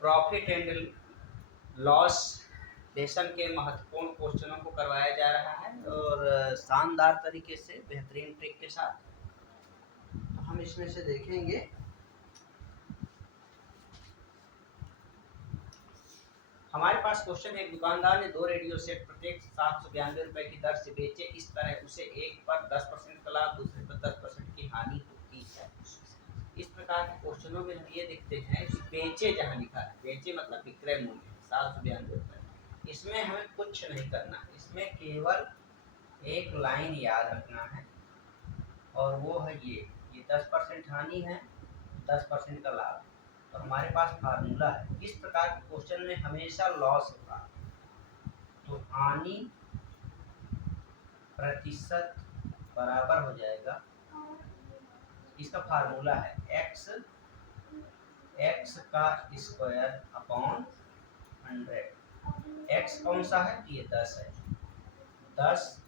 Profit and loss lesson के महत्वपूर्ण क्वेश्चनों को करवाया जा रहा है और शानदार तरीके से बेहतरीन ट्रिक के साथ। तो हम इसमें से देखेंगे हमारे पास क्वेश्चन है, एक दुकानदार ने 2 रेडियो सेट प्रत्येक 792 रुपए की दर से बेचे। इस तरह उसे एक पर 10% का लाभ, दूसरे पर 10% की हानि होती है। इस प्रकार के क्वेश्चनों में हम ये देखते हैं, बेचे जहाँ लिखा है, बेचे मतलब विक्रय मूल्य 792 रुपए, इसमें हमें कुछ नहीं करना, इसमें केवल एक लाइन याद रखना है और वो है ये 10% हानि है, 10% का लाभ। तो हमारे पास फार्मूला है। इस प्रकार के क्वेश्चन में हमेशा लॉस होगा, तो हानि प्रतिशत बराबर हो जाएगा, इसका फार्मूला है x का स्क्वायर अपॉन 100। x कौन सा है, ये 10 है, 10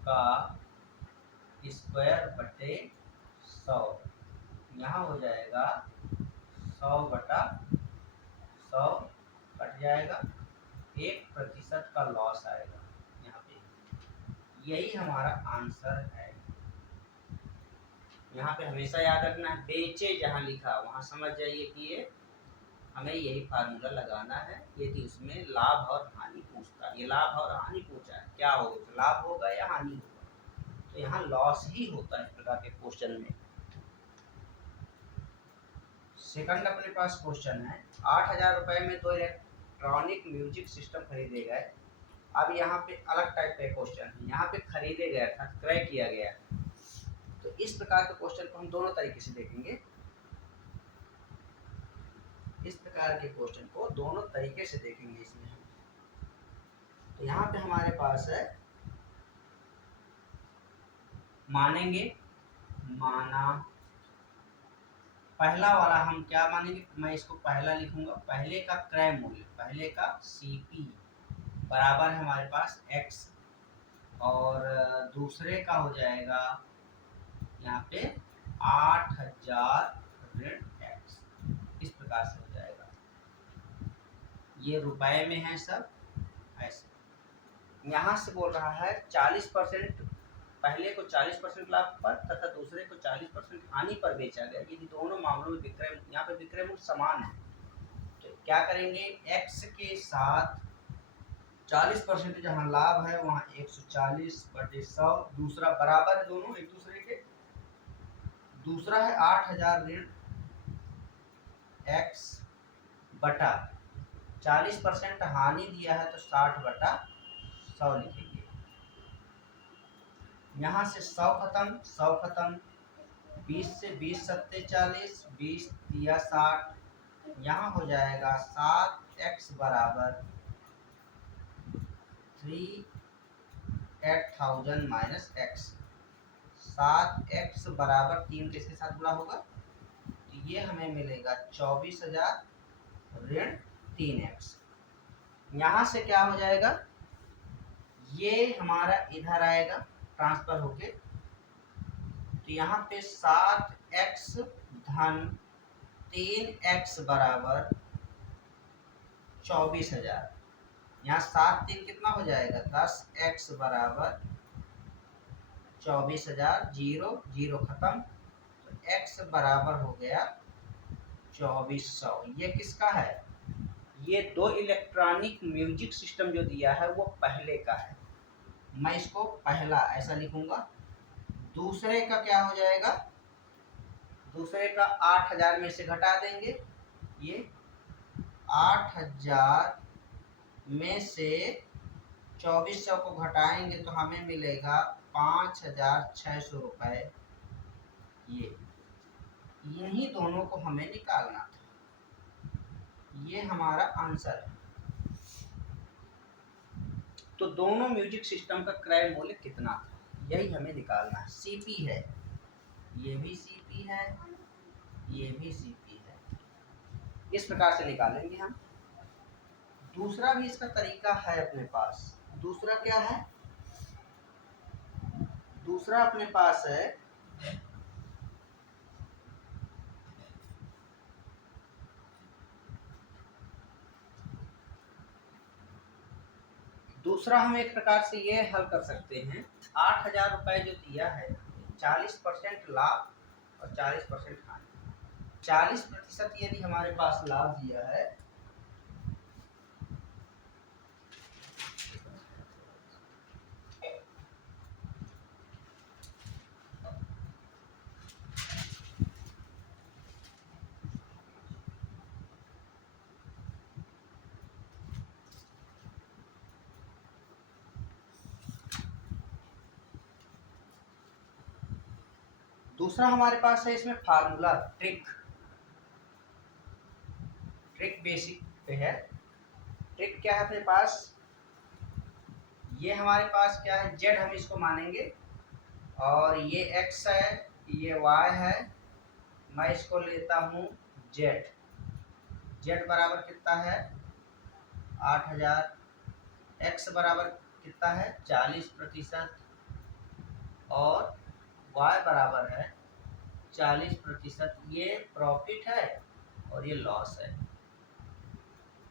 का स्क्वायर बटे 100, यहाँ हो जाएगा 100 बटा 100 कट जाएगा, 1% का लॉस आएगा यहाँ पे। यही हमारा आंसर है। यहाँ पे हमेशा याद रखना है, बेचे जहाँ लिखा वहाँ समझ जाइए कि ये हमें यही फार्मूला लगाना है। यदि उसमें लाभ और हानि पूछता है, ये लाभ और हानि पूछा है, क्या होगा, लाभ होगा या हानि होगा, तो यहाँ लॉस ही होता है इस प्रकार के क्वेश्चन में। सेकंड अपने पास क्वेश्चन है, 8,000 रुपए में 2 इलेक्ट्रॉनिक म्यूजिक सिस्टम खरीदे गए। अब यहाँ पे अलग टाइप का क्वेश्चन है, यहाँ पे खरीदे गया था, क्रय किया गया। तो इस प्रकार के क्वेश्चन को हम दोनों तरीके से देखेंगे, इस प्रकार के क्वेश्चन को दोनों तरीके से देखेंगे इसमें हम। तो यहाँ पे हमारे पास है मानेंगे, माना, पहला वाला हम क्या मानेंगे, मैं इसको पहला लिखूंगा, पहले का क्रय मूल्य, पहले का CP बराबर है हमारे पास x, और दूसरे का हो जाएगा यहाँ पे 8,000 ऋण x, इस प्रकार से हो जाएगा। ये रुपए में है सब ऐसे। यहाँ से बोल रहा है 40%, पहले को 40% लाभ पर तथा दूसरे को 40% हानि पर बेचा गया। यदि दोनों मामलों में विक्रय, यहाँ पे विक्रय मूल्य समान है, तो क्या करेंगे, x के साथ 40% जहाँ लाभ है वहाँ 140 बटे 100, दूसरा बराबर है दोनों एक दूसरे के, दूसरा है 8,000 ऋण x बटा 40% हानि दिया है तो 60 बटा 100 लिखेंगे। यहाँ से 100 खत्म, 100 खत्म, 20 से 20 सत्ते 40, 20 दिया 60, यहाँ हो जाएगा 7x बराबर 8,000 माइनस x। 7x बराबर 3 किसके साथ गुणा होगा, तो ये हमें मिलेगा 24,000 ऋण 3x। यहाँ से क्या हो जाएगा, ये हमारा इधर आएगा ट्रांसफर होके, तो यहाँ पे 7x धन 3x बराबर 24,000। यहाँ 7 3 कितना हो जाएगा, 10x बराबर 24,000, 0 0 खत्म, तो x बराबर हो गया 2400। ये किसका है, ये 2 इलेक्ट्रॉनिक म्यूजिक सिस्टम जो दिया है वो पहले का है, मैं इसको पहला ऐसा लिखूंगा। दूसरे का क्या हो जाएगा, दूसरे का 8,000 में से घटा देंगे, ये 8,000 में से 2400 को घटाएंगे तो हमें मिलेगा 5,600 रुपए। ये इन्हीं दोनों को हमें निकालना था, ये हमारा आंसर है। तो दोनों म्यूजिक सिस्टम का क्रय मूल्य कितना था, यही हमें निकालना है। CP है, ये भी CP है, ये भी CP है, इस प्रकार से निकालेंगे हम। दूसरा भी इसका तरीका है अपने पास। दूसरा क्या है, दूसरा अपने पास है दूसरा हम एक प्रकार से ये हल कर सकते हैं, 8,000 रुपये जो दिया है 40% लाभ और 40% हानि। 40% यदि हमारे पास लाभ दिया है दूसरा हमारे पास है इसमें फार्मूला ट्रिक बेसिक पे है। ट्रिक क्या है अपने पास, ये हमारे पास क्या है जेड हम इसको मानेंगे और ये एक्स है ये वाई है, मैं इसको लेता हूँ जेड। जेड बराबर कितना है 8,000, एक्स बराबर कितना है 40% और वाई बराबर है 40%। ये प्रॉफिट है और ये लॉस है।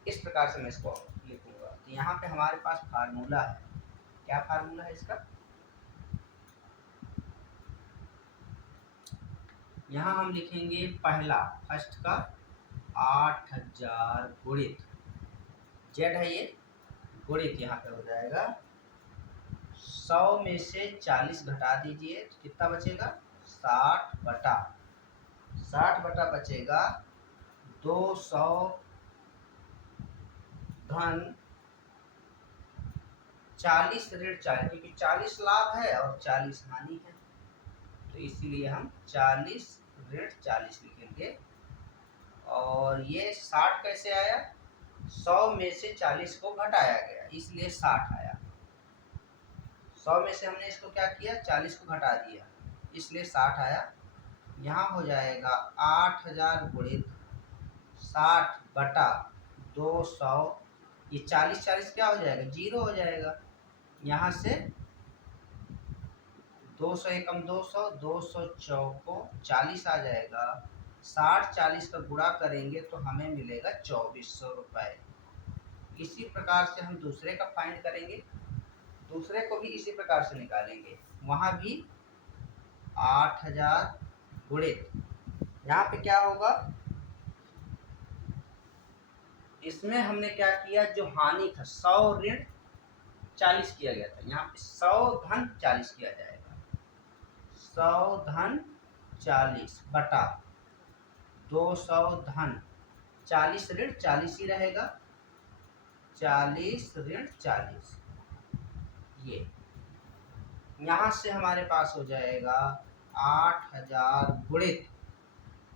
इस प्रकार से मैं इसको लिखूंगा। तो यहाँ पे हमारे पास फार्मूला है, क्या फार्मूला है इसका, यहाँ हम लिखेंगे पहला फर्स्ट का 8,000 गुणित जेड है ये गुणित यहाँ पे हो जाएगा 100 में से 40 घटा दीजिए तो कितना बचेगा 60 बटा बचेगा 200 धन 40 ऋण 40, क्योंकि 40 लाभ है और 40 हानि है तो इसीलिए हम 40 ऋण 40 लिखेंगे। और ये 60 कैसे आया, 100 में से 40 को घटाया गया इसलिए 60 आया। 100 में से हमने इसको क्या किया 40 को घटा दिया इसलिए 60 आया। यहाँ हो जाएगा 8,000 गुणित 60 बटा 200, ये 40 क्या हो जाएगा 0 हो जाएगा। यहाँ से 200 एकम 200, 200 चौको 40 आ जाएगा। 60 40 का गुणा करेंगे तो हमें मिलेगा 2400 रुपये। इसी प्रकार से हम दूसरे का फाइंड करेंगे, दूसरे को भी इसी प्रकार से निकालेंगे। वहाँ भी 8,000 गुणित, यहाँ पे क्या होगा इसमें हमने क्या किया जो हानि था 100 ऋण 40 किया गया था, यहाँ पे 100 धन 40 किया जाएगा। 100 धन 40 बटा 200 धन 40 ऋण 40 ही रहेगा 40 ऋण 40। ये यहाँ से हमारे पास हो जाएगा 8,000 गुणित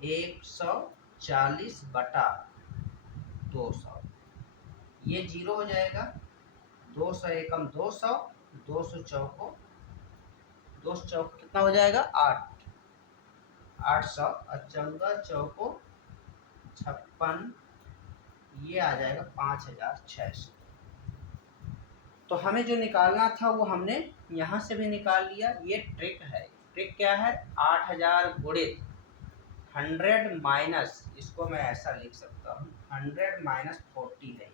140 बटा 200, ये 0 हो जाएगा। 200 एकम 200, 200 चौको 200 चौको कितना हो जाएगा 800 और 14 चौको 56, ये आ जाएगा 5,600। तो हमें जो निकालना था वो हमने यहाँ से भी निकाल लिया। ये ट्रिक है। ट्रिक क्या है 8,000 गुणित 100 माइनस, इसको मैं ऐसा लिख सकता हूँ 100 माइनस 40 है,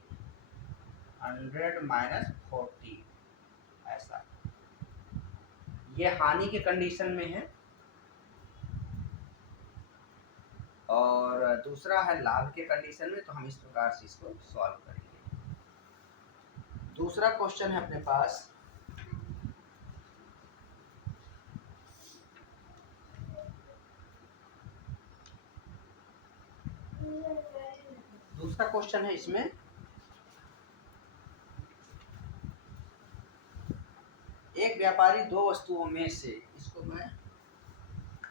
100 माइनस 40 ऐसा। ये हानि के कंडीशन में है और दूसरा है लाभ के कंडीशन में। तो हम इस प्रकार से इसको सॉल्व करेंगे। दूसरा क्वेश्चन है अपने पास, दूसरा क्वेश्चन है इसमें एक व्यापारी दो वस्तुओं में से, इसको मैं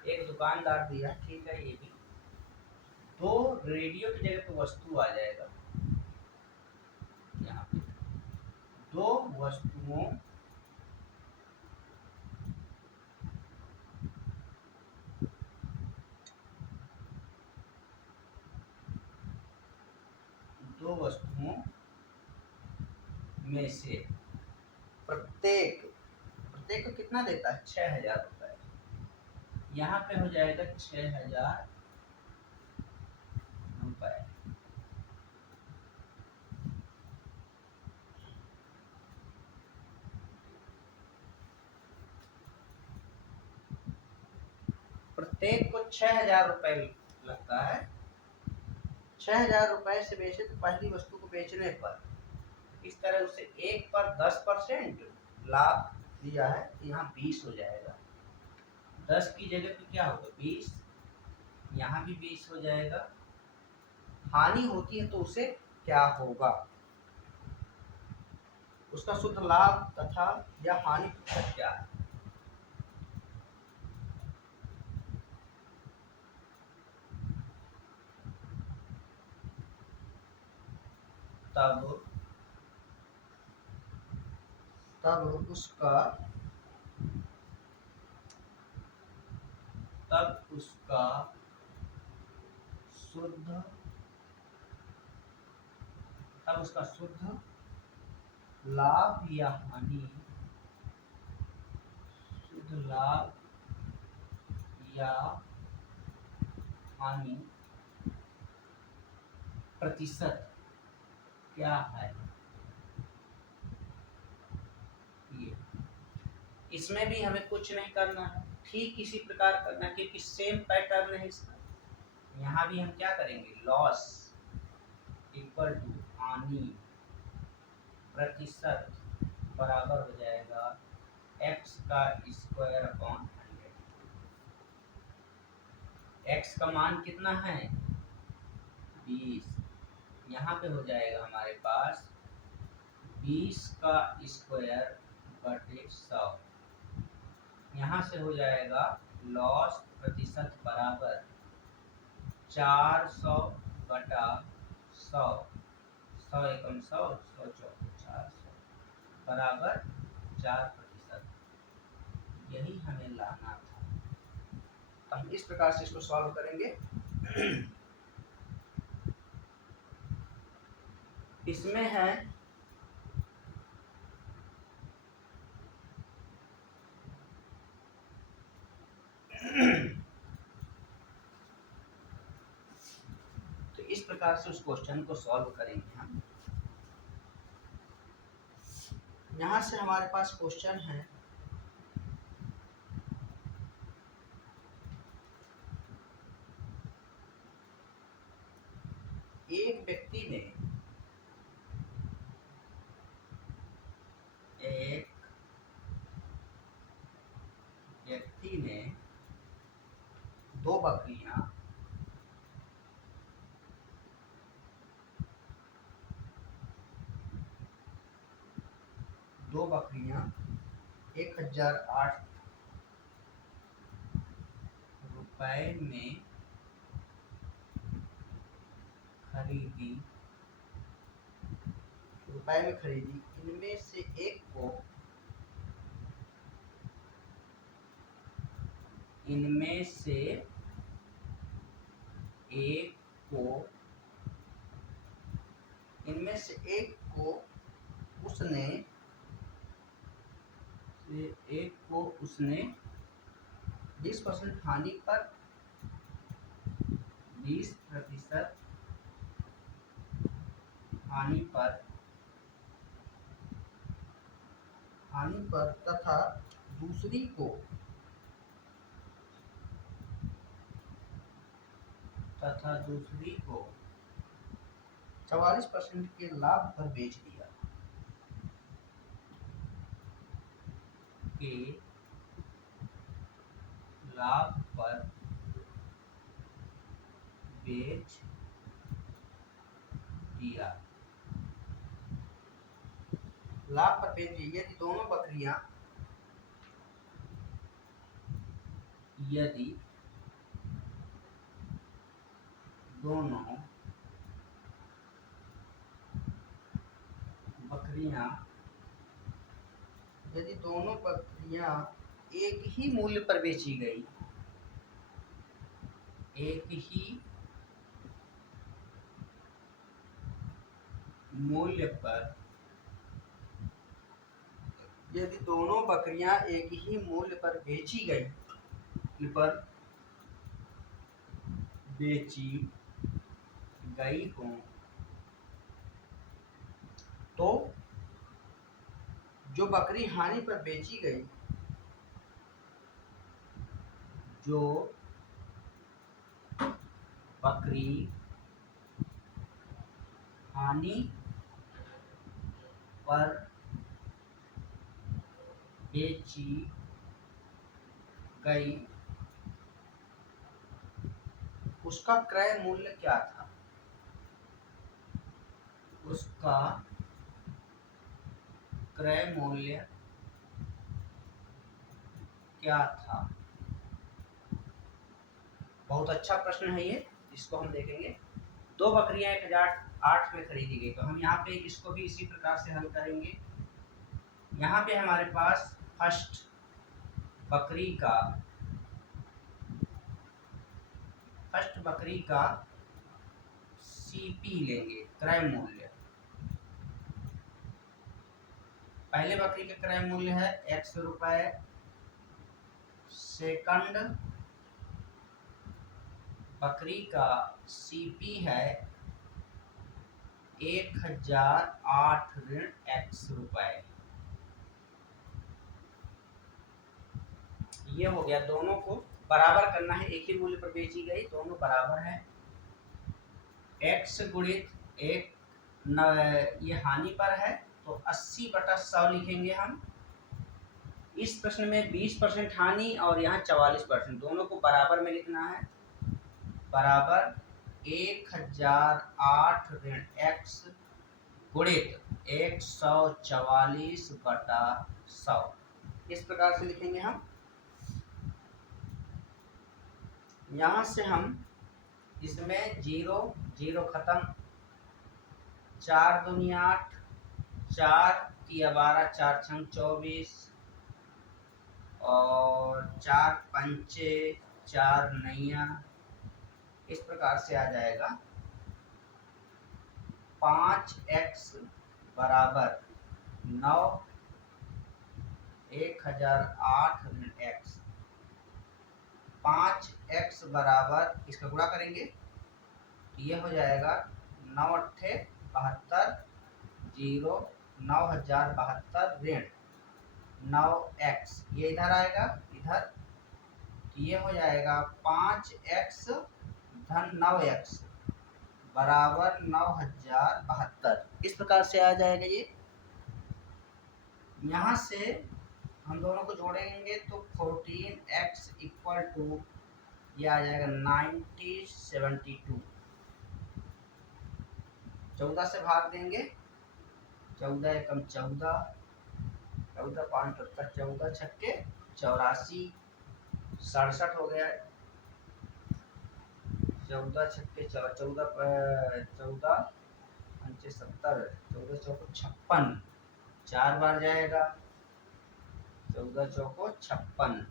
एक दुकानदार दिया ठीक है, ये भी दो रेडियो की जगह पे वस्तु आ जाएगा। यहाँ पे दो वस्तुओं में से प्रत्येक को कितना देता है 6,000 रुपये। यहाँ पे हो जाएगा 6,000 रुपये। प्रत्येक को 6,000 रुपए लगता है। 6,000 रुपए से बेचे तो पहली वस्तु को बेचने पर इस तरह उसे 1 पर 10% लाभ दिया है, यहाँ 20 हो जाएगा। 10 की जगह पे क्या होगा 20, यहाँ भी 20 हो जाएगा। हानि होती है तो उसे क्या होगा, उसका शुद्ध लाभ तथा या हानि प्रतिशत क्या है। तब उसका शुद्ध लाभ या हानि, शुद्ध लाभ या हानि प्रतिशत क्या है। ये इसमें भी हमें कुछ नहीं करना है, ठीक इसी प्रकार करना है क्योंकि सेम पैटर्न है इसका। यहाँ भी हम क्या करेंगे, लॉस इक्वल टू हानि प्रतिशत बराबर हो जाएगा x का स्क्वायर अपॉन 100। x का मान कितना है 20, यहाँ पे हो जाएगा हमारे पास 20 का स्क्वायर बटे 100। यहाँ से हो जाएगा लॉस प्रतिशत बराबर 400 बटा 100, 100 एकम 100, 100 चौके 400 बराबर 4%। यही हमें लाना था। हम इस प्रकार से इसको सॉल्व करेंगे। इसमें है तो इस प्रकार से उस क्वेश्चन को सॉल्व करेंगे हम। यहां से हमारे पास क्वेश्चन है एक व्यक्ति ने दो बकरियां दो बकरियां 1008 रुपए में खरीदी। इनमें से एक को उसने 20% हानि पर 20% हानि पर तथा दूसरी को 44% के लाभ पर बेच दिया। लाभ पर बेच दिया। यदि दोनों बकरियां यदि दोनों बकरियां एक ही मूल्य पर बेची गई, यदि दोनों बकरियां एक ही मूल्य पर बेची गई हों तो जो बकरी हानि पर बेची गई बकरी हानि पर बेची गई, उसका क्रय मूल्य क्या था? उसका क्रय मूल्य क्या था? बहुत अच्छा प्रश्न है ये, इसको हम देखेंगे। दो बकरियां 1008 में खरीदी गई, तो हम यहाँ पे इसको भी इसी प्रकार से हल करेंगे। यहाँ पे हमारे पास फर्स्ट बकरी का सीपी लेंगे, क्रय मूल्य। पहले बकरी का क्रय मूल्य है x रुपए, सेकंड बकरी का सीपी है 1008 ऋण x रुपए। ये हो गया, दोनों को बराबर करना है, एक ही मूल्य पर बेची गई, दोनों बराबर है। x गुणित एक ये हानि पर है, तो 80/100 लिखेंगे हम। इस प्रश्न में 20% हानि और यहाँ 44%, दोनों को बराबर में लिखना है। बराबर 1008 ऋण x गुणित 144/100, इस प्रकार से लिखेंगे हम। यहाँ से हम इसमें 0 0 खत्म, 4 दूनी 8, 4 तिया 12, 4 छंग 24 और 4 पंचे 4 नैया, इस प्रकार से आ जाएगा 5x बराबर 9, 1008 ऋण x, 5x बराबर, इसका गुणा करेंगे तो ये हो जाएगा 9 अट्ठे 72, 0 9072 ऋण 9x, ये इधर आएगा, इधर, तो ये हो जाएगा 5x धन 9x बराबर 9072, इस प्रकार से आ जाएगा ये। यहाँ से हम दोनों को जोड़ेंगे तो 14x इक्वल टू ये आ जाएगा 9072, 14 से भाग देंगे, 14 एकम 14, 14 5 14 छक्के 84, 67 हो गया, 14 छक्के 14 14 पंचे 70, 14 चौको 56, 4 बार जाएगा, 14 चौको 56।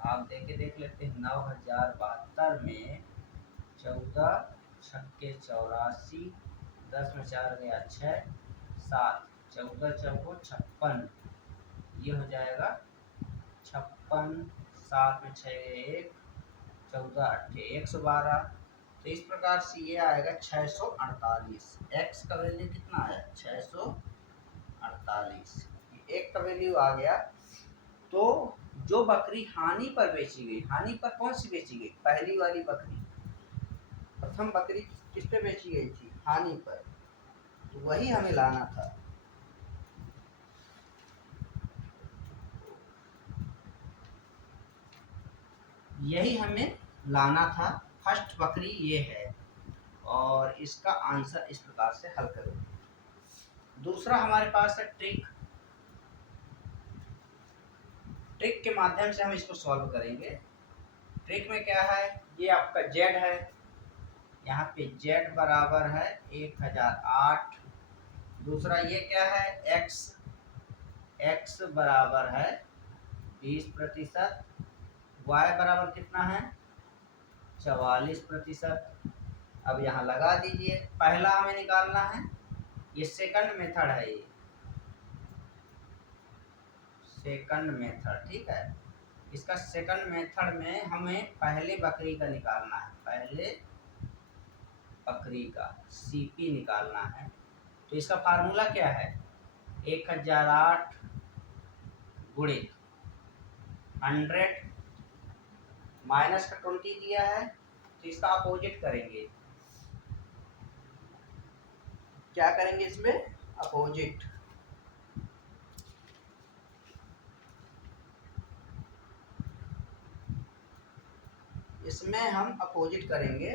आप देख लेते हैं, 9072 में 14 छक्के 84, 10 में 4 गया 6 7, 14 चौको 56, ये हो जाएगा 56, 7 में 6 1, 14 अट्ठे 112, तो इस प्रकार से ये आएगा 648। x का वैल्यू कितना है? 648, एक का वैल्यू आ गया। तो जो बकरी हानि पर बेची गई, हानि पर कौन सी बेची गई? पहली वाली बकरी, प्रथम बकरी किस पे बेची गई थी? हानि पर, तो वही हमें लाना था। यही हमें लाना था, फर्स्ट बकरी ये है, और इसका आंसर इस प्रकार से हल करेंगे। दूसरा हमारे पास है ट्रिक के माध्यम से हम इसको सॉल्व करेंगे। ट्रिक में क्या है, ये आपका z है, यहाँ पे z बराबर है 1008, दूसरा ये क्या है x बराबर है 20%, y बराबर कितना है 44%। अब यहाँ लगा दीजिए, पहला हमें निकालना है, ये सेकंड मेथड है, ये सेकंड मेथड, ठीक है। इसका सेकंड मेथड में हमें पहले बकरी का निकालना है, पहले बकरी का सीपी निकालना है। तो इसका फार्मूला क्या है? 1008 गुणित 100 माइनस का 20 दिया है, तो इसका अपोजिट करेंगे। क्या करेंगे इसमें? अपोजिट। इसमें हम अपोजिट करेंगे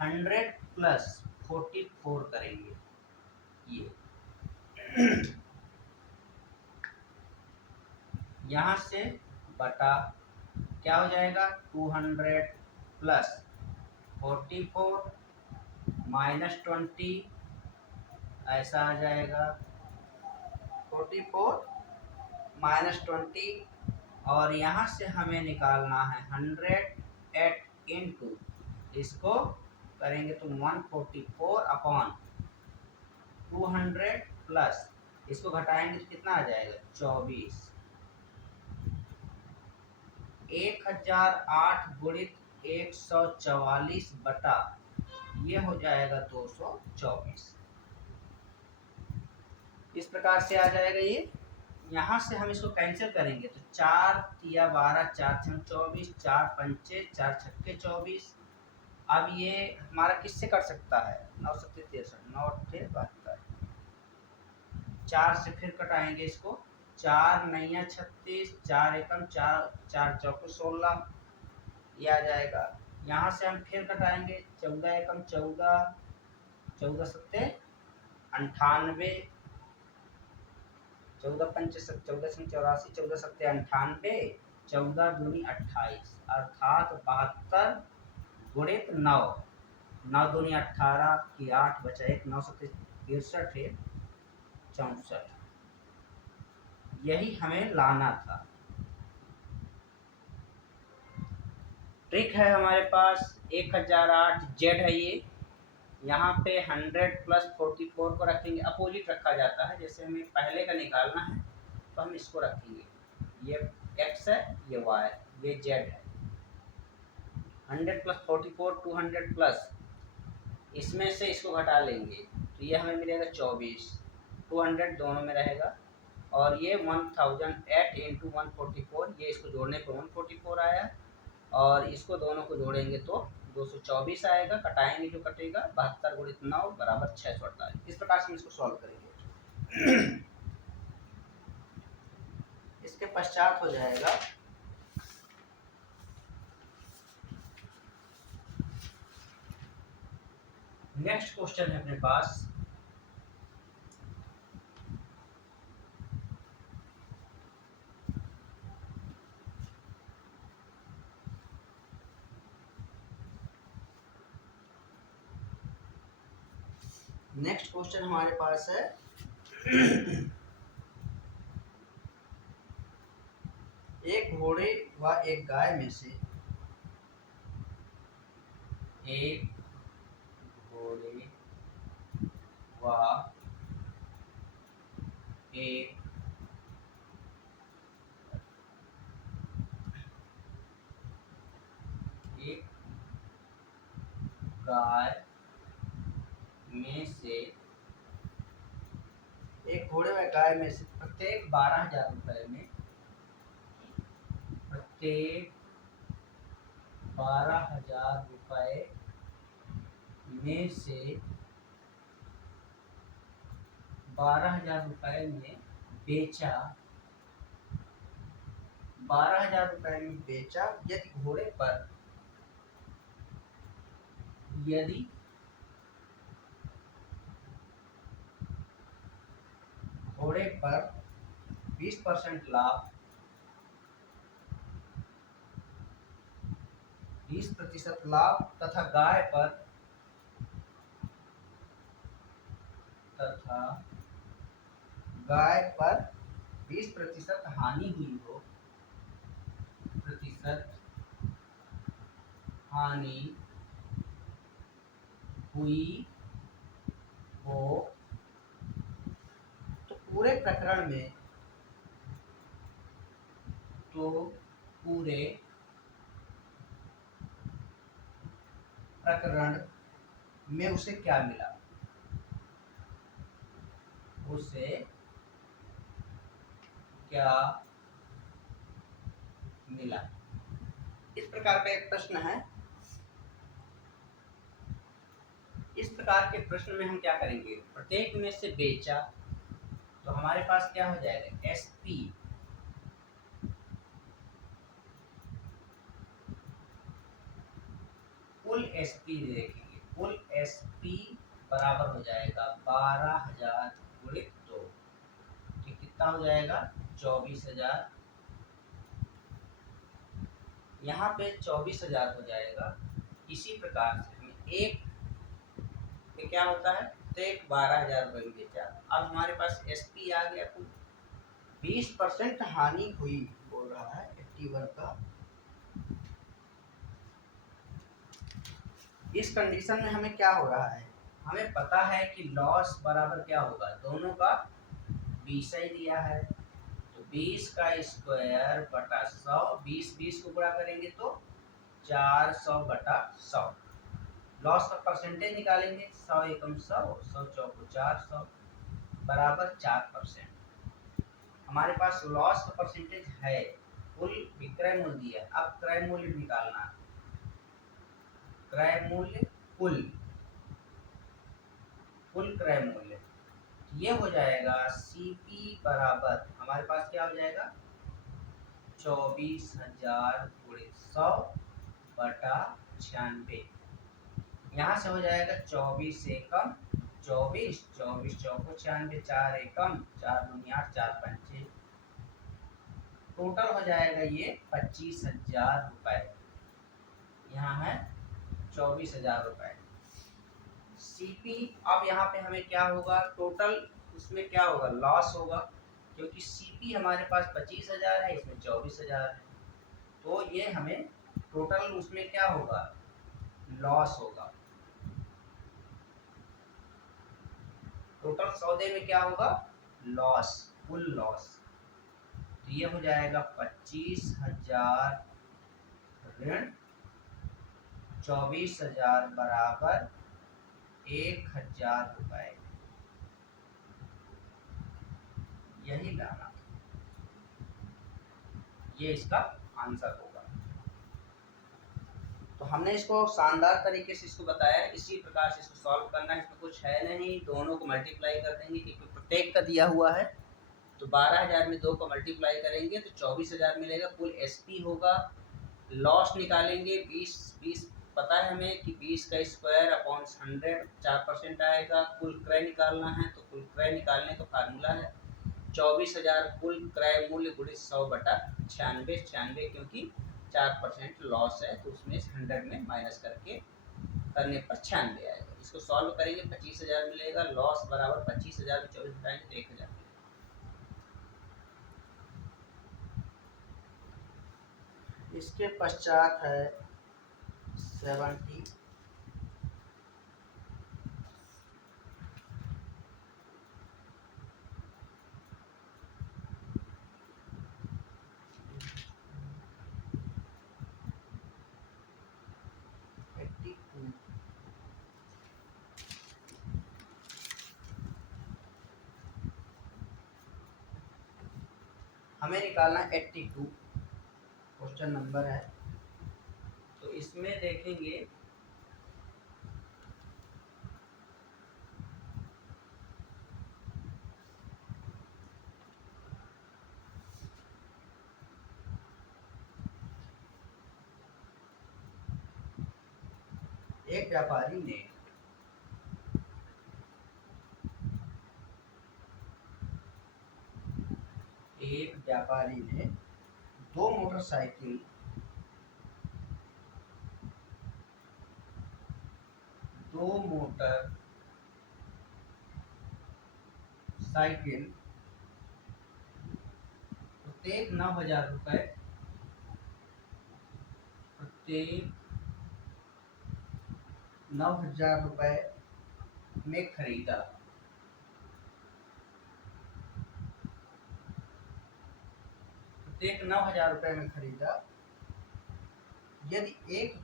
100 प्लस 44 करेंगे। ये यहाँ से बटा क्या हो जाएगा 200 प्लस 44 माइनस 20 ऐसा आ जाएगा 44 माइनस 20 और यहाँ से हमें निकालना है 100 एट इंटू इसको करेंगे तो 144 अपॉन 200 प्लस इसको घटाएंगे तो कितना आ जाएगा 24। 1008 गुणित 144 बटा ये हो जाएगा 224। इस प्रकार से आ जाएगा ये। यहाँ से हम इसको कैंसिल करेंगे तो 4 तिया 12 4 छम 24 4 पंचे 4 छक्के 24। अब ये हमारा किससे कट सकता है 9 सत्ते 63 9 अट्ठे 72 4 से फिर कटाएंगे इसको 4 नैया 36 4 एकम 4 4 चौको 16 ये आ जाएगा। यहाँ से हम फिर कटाएंगे 14 एकम 14 14 सत्ते 98 14 पंच 14 छम 84 14 सत्ते 98 14 दूनी 28 अर्थात 72 गुणित 9 9 दूनी 18 की 8 बचा 1 9 सत्ते 63 है 64। यही हमें लाना था। ट्रिक है हमारे पास 1008 जेड है ये। यहाँ पे 100 प्लस 44 को रखेंगे अपोजिट रखा जाता है। जैसे हमें पहले का निकालना है तो हम इसको रखेंगे। ये x है ये y है ये z है। 100 प्लस 44 200 प्लस इसमें से इसको घटा लेंगे तो ये हमें मिलेगा 24। 200 दोनों में रहेगा और ये 1008 इंटू 144 ये इसको जोड़ने पर 144 आया और इसको दोनों को जोड़ेंगे तो 224 आएगा। कटाएंगे जो कटेगा 72 गुणित 9 बराबर 648। इस प्रकार से हम इसको सॉल्व करेंगे। इसके पश्चात हो जाएगा नेक्स्ट क्वेश्चन है अपने पास हमारे पास है एक घोड़े व एक गाय में से एक घोड़े व एक गाय में से एक घोड़े व गाय में से प्रत्येक 12,000 रुपए में प्रत्येक 12,000 रुपए में से 12,000 रुपए में बेचा 12,000 रुपए में बेचा यदि घोड़े पर 20% लाभ 20% लाभ तथा गाय पर 20% हानि हुई हो तो पूरे प्रकरण में उसे क्या मिला इस प्रकार का एक प्रश्न है। प्रकार के प्रश्न में हम क्या करेंगे, प्रत्येक में से बेचा, तो हमारे पास क्या हो जाएगा, एसपी कुल एसपी देखेंगे, कुल एसपी बराबर हो जाएगा 12,000 गुणित 2, ठीक कितना हो जाएगा, 24,000। यहाँ पे 24,000 हो जाएगा। इसी प्रकार से हमें एक में क्या होता है, तो एक 12,000 रुपये में बेचा। अब हमारे पास एसपी आ गया, कुल 20% हानि हुई बोल रहा है 81 का। इस कंडीशन में हमें क्या हो रहा है, हमें पता है कि लॉस बराबर क्या होगा, दोनों का 20 ही दिया है, तो 20 का स्क्वायर बटा 100, 20 को गुणा करेंगे तो 400 बटा 100। लॉस का परसेंटेज निकालेंगे, 100 एकम 100, 100 चौको 400 बराबर 4%। हमारे पास लॉस का परसेंटेज है, कुल विक्रय मूल्य दिया है। अब क्रय मूल्य निकालना, क्रय मूल्य कुल क्रय मूल्य, ये हो जाएगा सीपी बराबर हमारे पास क्या हो जाएगा, 24,000 गुणित 100 बटा 96। यहाँ से हो जाएगा 24 एकम 24, 24 चौको 96, 4 एकम 4 दूनी 8, 4 पंचे, टोटल हो जाएगा ये 25,000 रुपए। यहाँ है 24,000 रुपए सीपी। अब यहाँ पे हमें क्या होगा, टोटल उसमें क्या होगा, लॉस होगा, क्योंकि सीपी हमारे पास 25,000 है, इसमें 24,000 है, तो ये हमें टोटल उसमें क्या होगा, लॉस होगा। टोटल सौदे में क्या होगा, लॉस, कुल लॉस, तो ये हो जाएगा 25,000 ऋण 24,000 बराबर 1,000 रुपए। यही लाना, ये इसका आंसर होगा। तो हमने इसको शानदार तरीके से इसको बताया है, इसी प्रकार से इसको सॉल्व करना है। इसमें कुछ है नहीं, दोनों को मल्टीप्लाई कर देंगे क्योंकि प्रत्येक का दिया हुआ है। तो 12,000 में 2 को मल्टीप्लाई करेंगे तो 24,000 मिलेगा, कुल एसपी होगा। लॉस निकालेंगे, 20 पता है हमें कि 20 का स्क्वायर अपॉन 100 4% आएगा। कुल क्रय निकालना है, तो कुल क्रय निकालने का फार्मूला है 24,000 कुल क्रय मूल्य गुणित 100 बटा 96, 96 क्योंकि 4% लॉस है, तो उसमें 100 में माइनस करके करने पर 96 आएगा। इसको सॉल्व करेंगे 25,000 मिलेगा, लॉस बराबर 25,000 में 24 घटाएंगे तो 1,000। इसके पश्चात है 70। हमें निकालना 82, क्वेश्चन नंबर है। तो इसमें देखेंगे एक व्यापारी ने दो मोटरसाइकिल प्रत्येक 9,000 रुपए, प्रत्येक 9,000 रुपए में खरीदा। प्रत्येक 9,000 रुपए में खरीदा। यदि एक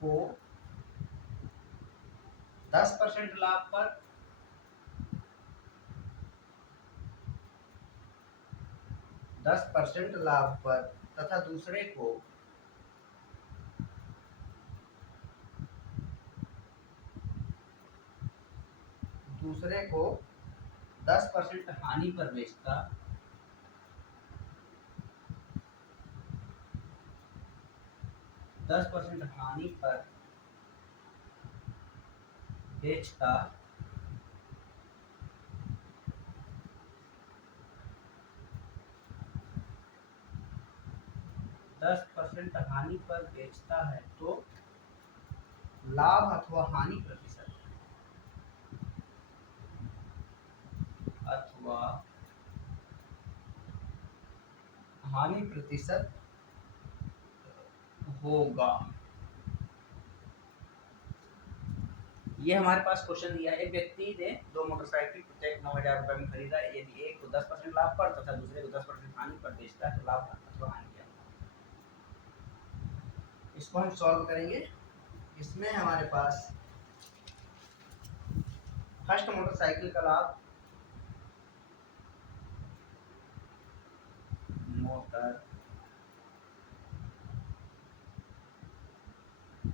को 10% लाभ पर 10% लाभ पर तथा दूसरे को दूसरे को 10% हानि पर बेचता, 10% हानि पर बेचता, हानि पर बेचता है तो लाभ अथवा हानि प्रतिशत, अथवा हानि प्रतिशत होगा। ये हमारे पास क्वेश्चन दिया है। एक व्यक्ति ने दो मोटरसाइकिल प्रत्येक 9,000 रुपए में खरीदा। यदि एक को 10% लाभ पर तथा दूसरे को 10% हानि पर बेचता है तो लाभ अथवा हानि क्या होगा। इसको हम सॉल्व करेंगे। इसमें हमारे पास फर्स्ट मोटरसाइकिल का लाभ,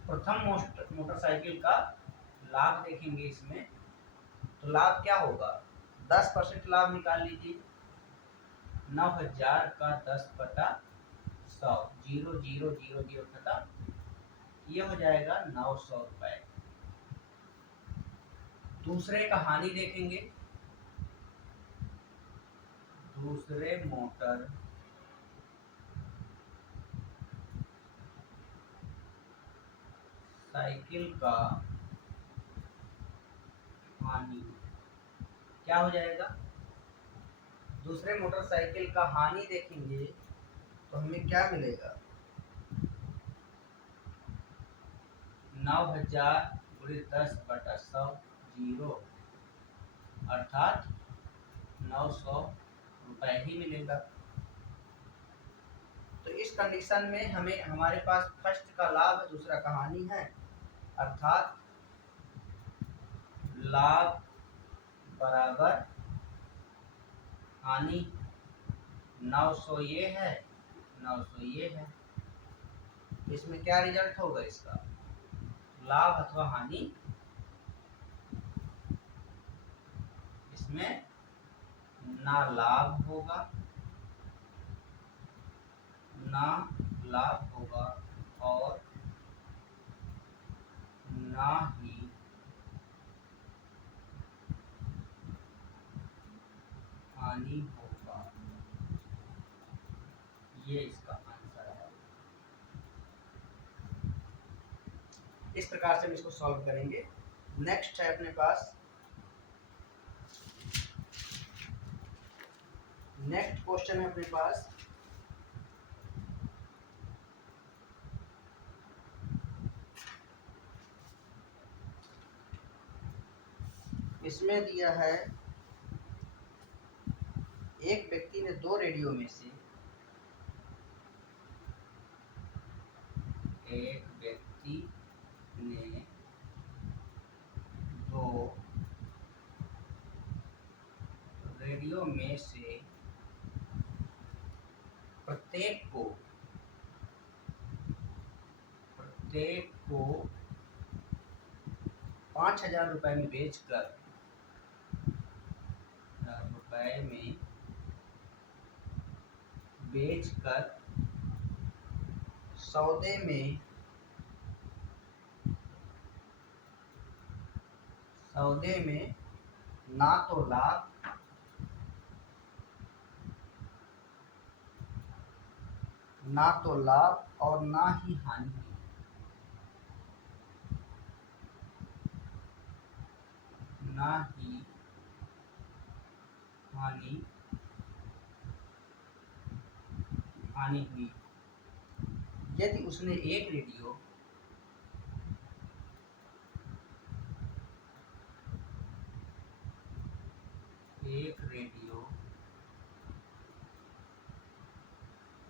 प्रथम मोटरसाइकिल का लाभ देखेंगे। इसमें तो लाभ क्या होगा, 10% लाभ निकाल लीजिए। 9,000 का 10/100, 0 0 0 0 खत्म, ये हो जाएगा 900 रुपए। दूसरे का हानि देखेंगे। दूसरे मोटर साइकिल का हानि क्या हो जाएगा, दूसरे मोटरसाइकिल का हानि देखेंगे तो हमें क्या मिलेगा, 9,000 × 10/100, 0, अर्थात 900 रुपए ही मिलेगा। तो इस कंडीशन में हमें हमारे पास फर्स्ट का लाभ है, दूसरा का हानि है, अर्थात लाभ बराबर हानि। 900 ये है, 900 ये है। इसमें क्या रिजल्ट होगा इसका, लाभ अथवा हानि। इसमें ना लाभ होगा, ना लाभ होगा और ना ही हानि होगा। ये इसका आंसर है। इस प्रकार से हम इसको सॉल्व करेंगे। नेक्स्ट है अपने पास, नेक्स्ट क्वेश्चन है अपने पास, इसमें दिया है एक व्यक्ति ने दो रेडियो में से, एक व्यक्ति ने दो रेडियो में से प्रत्येक को 5,000 रुपए में बेचकर सौदे में ना तो लाभ और ना ही हानि हुई। ना ही हानि हुई यदि उसने एक रेडियो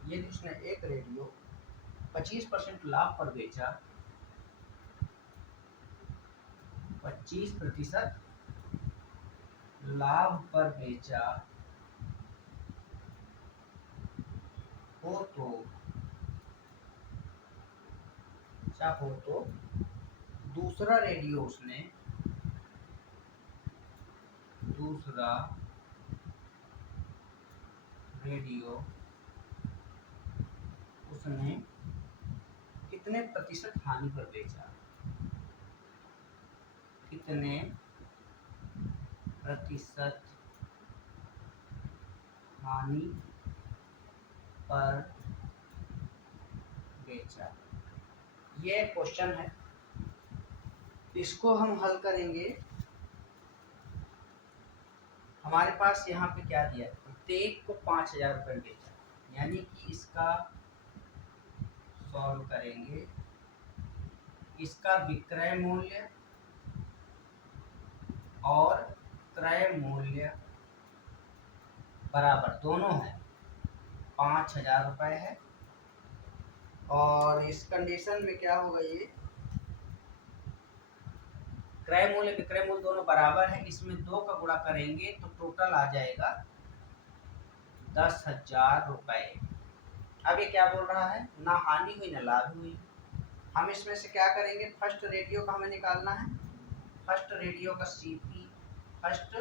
यदि उसने एक रेडियो 25% लाभ पर बेचा, 25% लाभ पर बेचा हो तो दूसरा रेडियो उसने दूसरा रेडियो उसने कितने प्रतिशत हानि पर बेचा, कितने प्रतिशत हानि पर बेचा। ये क्वेश्चन है, इसको हम हल करेंगे। हमारे पास यहाँ पे क्या दिया है, प्रत्येक को 5,000 रुपये बेचा, यानी कि इसका सॉल्व करेंगे। इसका विक्रय मूल्य और क्रय मूल्य बराबर दोनों है, 5,000 रुपये है। और इस कंडीशन में क्या होगा, ये क्रय मूल्य विक्रय मूल्य दोनों बराबर है, इसमें 2 का गुणा करेंगे तो टोटल आ जाएगा 10,000 रुपये। अब ये क्या बोल रहा है, ना हानि हुई ना लाभ हुई। हम इसमें से क्या करेंगे, फर्स्ट रेडियो का हमें निकालना है। फर्स्ट रेडियो का सीपी, फर्स्ट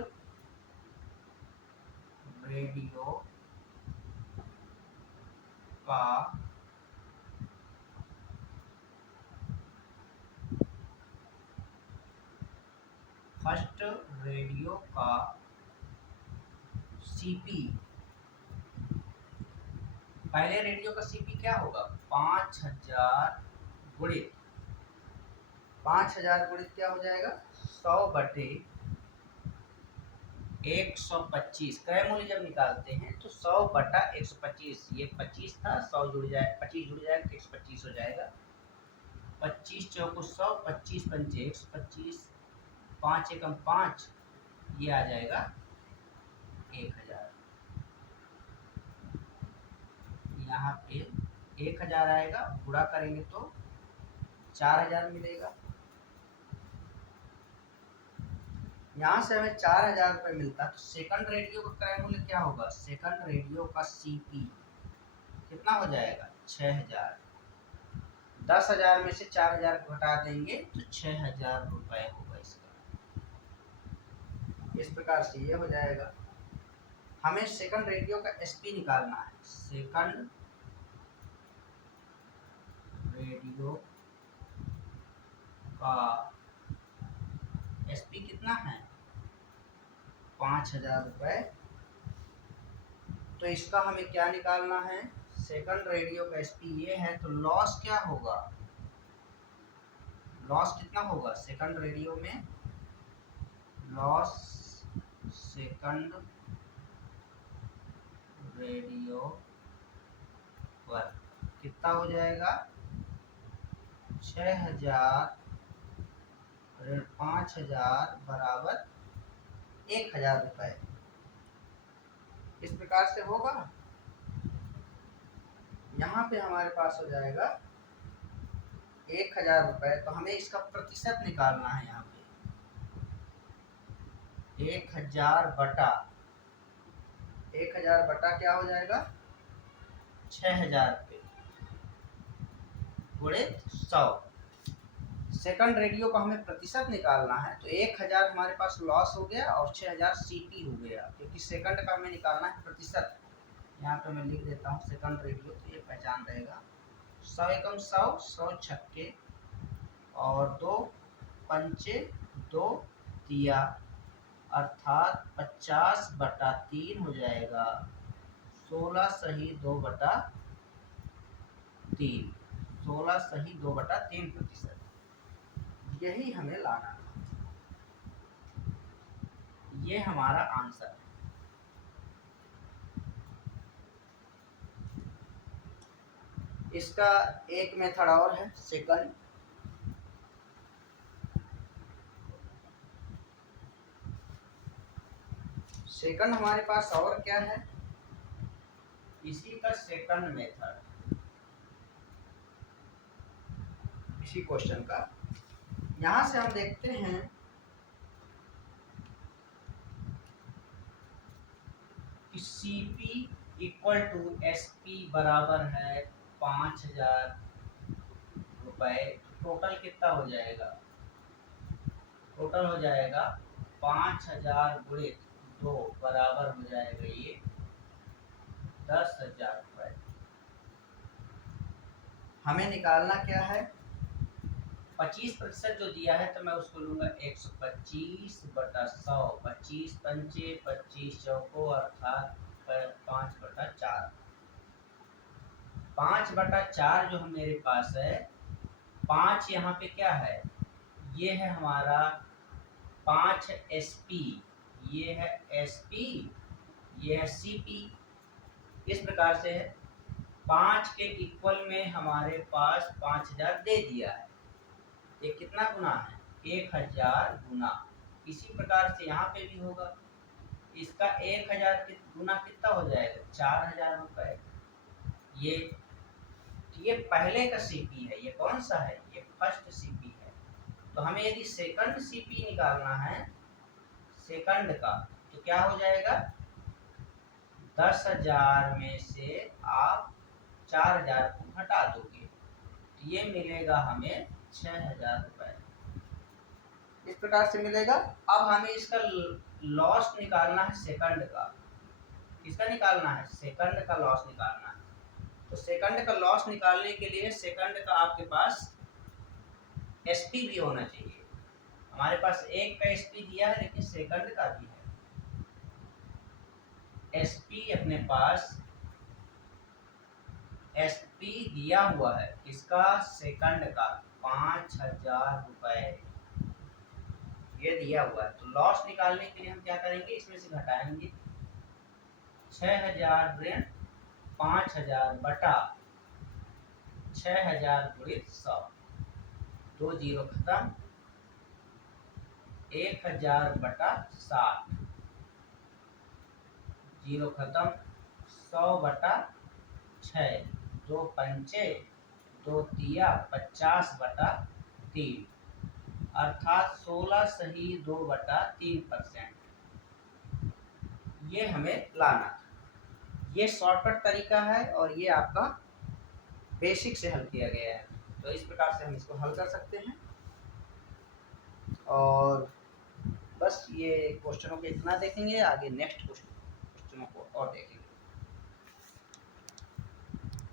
रेडियो का फर्स्ट रेडियो का सीपी, पहले रेडियो का सीपी क्या होगा, 5,000 गुणित 5,000 गुणित क्या हो जाएगा, 100/125। क्रय मूल्य जब निकालते हैं तो 100/125, ये 25 था, 100 जुड़ जाए, 25 जुड़ जाएगा तो 125 हो जाएगा। 25 चौको 100, 25 पंचे 125, 5 एकम 5, ये आ जाएगा 1,000। यहाँ पे 1,000 आएगा, गुणा करेंगे तो 4,000 मिलेगा। यहाँ से हमें 4,000 रुपये मिलता, तो सेकंड रेडियो का क्रय मूल्य क्या होगा, सेकंड रेडियो का सीपी कितना हो जाएगा, 6,000। 10,000 में से 4,000 घटा देंगे तो 6,000 रुपये होगा इसका। इस प्रकार से ये हो जाएगा। हमें सेकंड रेडियो का एसपी निकालना है। सेकंड रेडियो का एसपी कितना है, 5,000 रुपये। तो इसका हमें क्या निकालना है, सेकंड रेडियो का एसपी ये है, तो लॉस क्या होगा, लॉस कितना होगा सेकंड रेडियो में, लॉस सेकंड रेडियो पर कितना हो जाएगा, 6,000 ऋण 5,000 बराबर 1,000 रुपये। इस प्रकार से होगा। यहाँ पे हमारे पास हो जाएगा 1,000 रुपये, तो हमें इसका प्रतिशत निकालना है। यहाँ पे 1,000 बटा क्या हो जाएगा, 6,000 रुपये गुणित 100। सेकंड रेडियो का हमें प्रतिशत निकालना है, तो 1,000 हमारे पास लॉस हो गया और 6,000 सीपी हो गया, क्योंकि सेकंड का हमें निकालना है प्रतिशत। यहाँ पे मैं लिख देता हूँ सेकंड रेडियो, तो ये पहचान रहेगा। 100 एकम 100, 100 छक्के और 2 पंचे 2 दिया, अर्थात 50/3 हो जाएगा। 16 सही 2/3, 16 सही 2/3 प्रतिशत। यही हमें लाना है, ये हमारा आंसर है। इसका एक मेथड और है, सेकंड हमारे पास और क्या है, इसी का सेकंड मेथड, इसी क्वेश्चन का। यहां से हम देखते हैं कि सीपी इक्वल टू एसपी बराबर है 5,000 रुपये। टोटल कितना हो जाएगा, टोटल हो जाएगा 5,000 गुणित तो बराबर हो जाएगा ये 10,000 रुपए। हमें निकालना क्या है, 25% जो दिया है तो मैं उसको लूंगा 125/100, 25 पंचे 25 चौको अर्थात 5/4। 5/4 जो मेरे पास है, 5 यहाँ पे क्या है, ये है हमारा 5 SP, ये है SP, ये है CP, इस प्रकार से है। 5 के इक्वल में हमारे पास 5000 दे दिया है, ये कितना गुना है, 1000 गुना। इसी प्रकार से यहाँ पे भी होगा, इसका 1000 गुना कितना हो जाएगा, 4000 रुपए। ये पहले का CP है, ये कौन सा है, ये फर्स्ट CP है। तो हमें यदि सेकंड CP निकालना है सेकंड का, तो क्या हो जाएगा, 10,000 में से आप 4000 को घटा दोगे, तो ये मिलेगा हमें 6000 रुपए, इस प्रकार से मिलेगा। अब हमें इसका लॉस निकालना है सेकंड का, किसका निकालना है, सेकंड का लॉस निकालना है। तो सेकंड का लॉस निकालने के लिए सेकंड का आपके पास SP भी होना चाहिए। हमारे पास एक का SP दिया है लेकिन सेकंड का भी है, SP अपने पास SP दिया हुआ है, इसका सेकंड का 5000 रुपए ये दिया हुआ है। तो लॉस निकालने के लिए हम क्या करेंगे, इसमें से घटाएंगे 6000 ऋण 5000 बटा 6000 गुणित 100, 2 जीरो खत्म, 1000 बटा 60, जीरो खत्म, 100 बटा 6, 2 पंचे 2 तिया 50 बटा 3, अर्थात 16 सही 2/3%। ये हमें लाना था। ये शॉर्टकट तरीका है और ये आपका बेसिक से हल किया गया है, तो इस प्रकार से हम इसको हल कर सकते हैं। और बस ये क्वेश्चनों को इतना देखेंगे, आगे नेक्स्ट क्वेश्चनों को और देखेंगे।